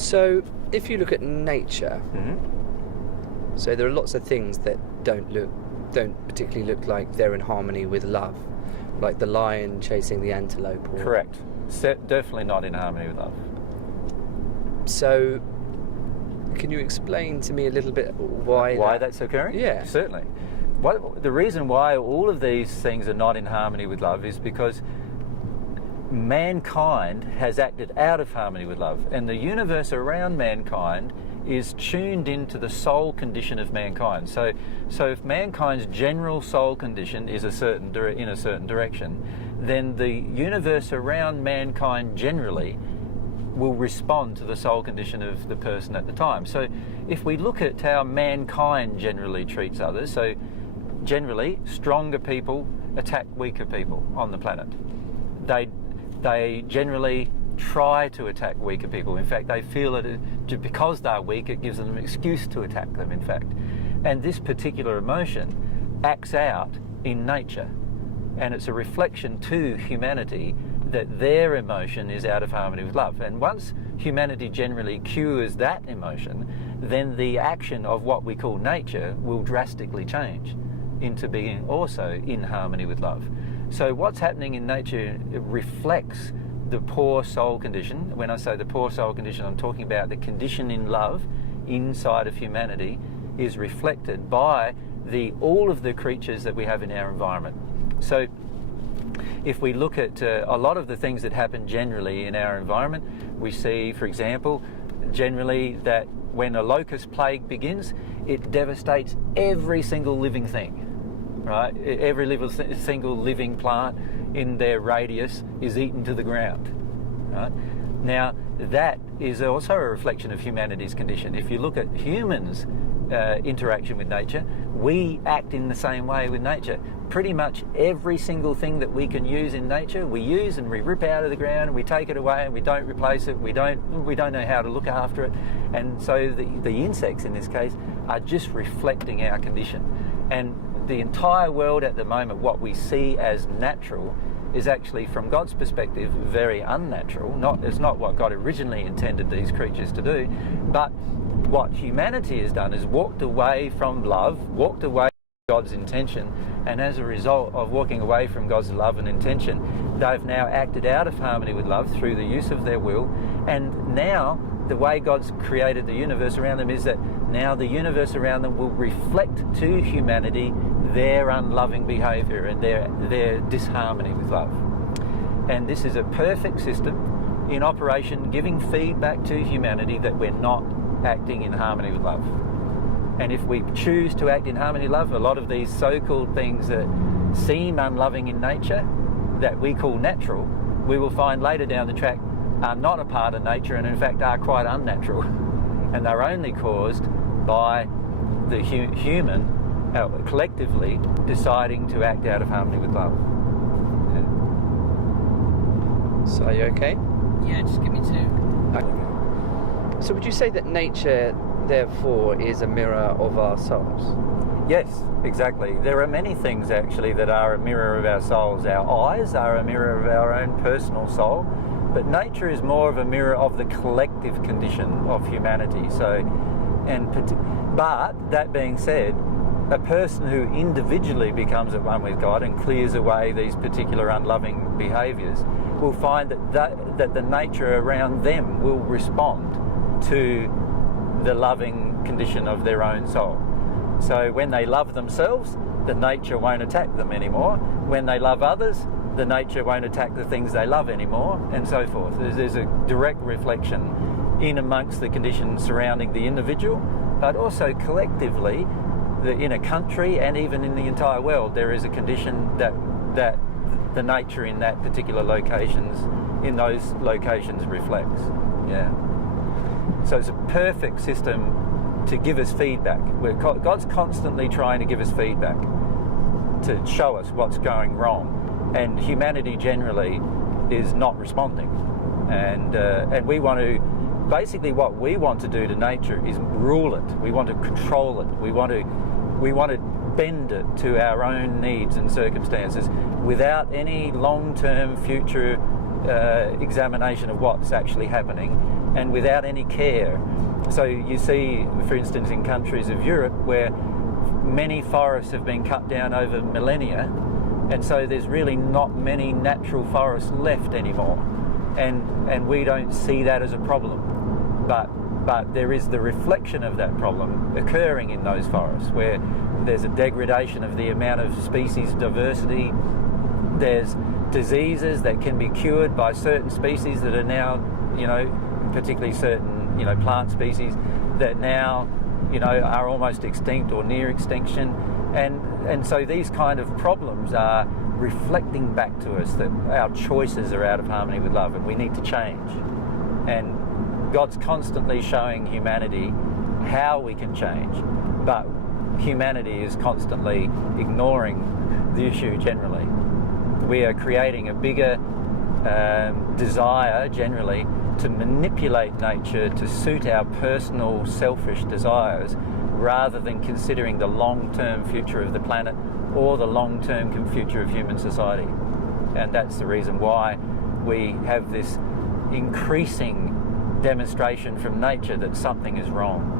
So, if you look at nature, so there are lots of things that don't particularly look like they're in harmony with love, like the lion chasing the antelope. Correct. Definitely not in harmony with love. So, can you explain to me a little bit why that's occurring? Yeah, certainly. The reason why all of these things are not in harmony with love is because mankind has acted out of harmony with love, and the universe around mankind is tuned into the soul condition of mankind. So if mankind's general soul condition is in a certain direction, then the universe around mankind generally will respond to the soul condition of the person at the time. So if we look at how mankind generally treats others, so generally stronger people attack weaker people on the planet. They generally try to attack weaker people. In fact, they feel that because they're weak, it gives them an excuse to attack them, in fact. And this particular emotion acts out in nature. And it's a reflection to humanity that their emotion is out of harmony with love. And once humanity generally cures that emotion, then the action of what we call nature will drastically change into being also in harmony with love. So what's happening in nature reflects the poor soul condition. When I say the poor soul condition, I'm talking about the condition in love inside of humanity is reflected by all of the creatures that we have in our environment. So if we look at a lot of the things that happen generally in our environment, we see, for example, generally that when a locust plague begins, it devastates every single living thing. Right? Every single living plant in their radius is eaten to the ground. Right? Now, that is also a reflection of humanity's condition. If you look at humans' interaction with nature, we act in the same way with nature. Pretty much every single thing that we can use in nature, we use and we rip out of the ground, and we take it away and we don't replace it, we don't know how to look after it. And so the insects in this case are just reflecting our condition. And the entire world at the moment, what we see as natural, is actually, from God's perspective, very unnatural. It's not what God originally intended these creatures to do, but what humanity has done is walked away from love, walked away from God's intention, and as a result of walking away from God's love and intention, they've now acted out of harmony with love through the use of their will. And now the way God's created the universe around them is that now the universe around them will reflect to humanity their unloving behaviour and their disharmony with love. And this is a perfect system in operation, giving feedback to humanity that we're not acting in harmony with love. And if we choose to act in harmony with love, a lot of these so-called things that seem unloving in nature, that we call natural, we will find later down the track are not a part of nature, and in fact are quite unnatural. And they're only caused by the human collectively deciding to act out of harmony with love. Yeah. So are you okay? Yeah, just give me two. Okay. So would you say that nature, therefore, is a mirror of our souls? Yes, exactly. There are many things actually that are a mirror of our souls. Our eyes are a mirror of our own personal soul, but nature is more of a mirror of the collective condition of humanity. But that being said, a person who individually becomes at one with God and clears away these particular unloving behaviours will find that the nature around them will respond to the loving condition of their own soul. So when they love themselves, the nature won't attack them anymore. When they love others, the nature won't attack the things they love anymore, and so forth. There's a direct reflection in amongst the conditions surrounding the individual, but also collectively, in a country and even in the entire world, there is a condition that the nature in that particular in those locations reflects. Yeah. So it's a perfect system to give us feedback. God's constantly trying to give us feedback to show us what's going wrong, and humanity generally is not responding. And we want to, basically what we want to do to nature is rule it. We want to control it. We want to bend it to our own needs and circumstances without any long-term future examination of what's actually happening. and without any care. So you see, for instance, in countries of Europe where many forests have been cut down over millennia, and so there's really not many natural forests left anymore, and we don't see that as a problem, but there is the reflection of that problem occurring in those forests, where there's a degradation of the amount of species diversity. There's diseases that can be cured by certain species that are now, particularly certain, plant species that now, are almost extinct or near extinction. And so these kind of problems are reflecting back to us that our choices are out of harmony with love and we need to change. And God's constantly showing humanity how we can change, but humanity is constantly ignoring the issue generally. We are creating a bigger desire generally to manipulate nature to suit our personal selfish desires, rather than considering the long-term future of the planet or the long-term future of human society. And that's the reason why we have this increasing demonstration from nature that something is wrong.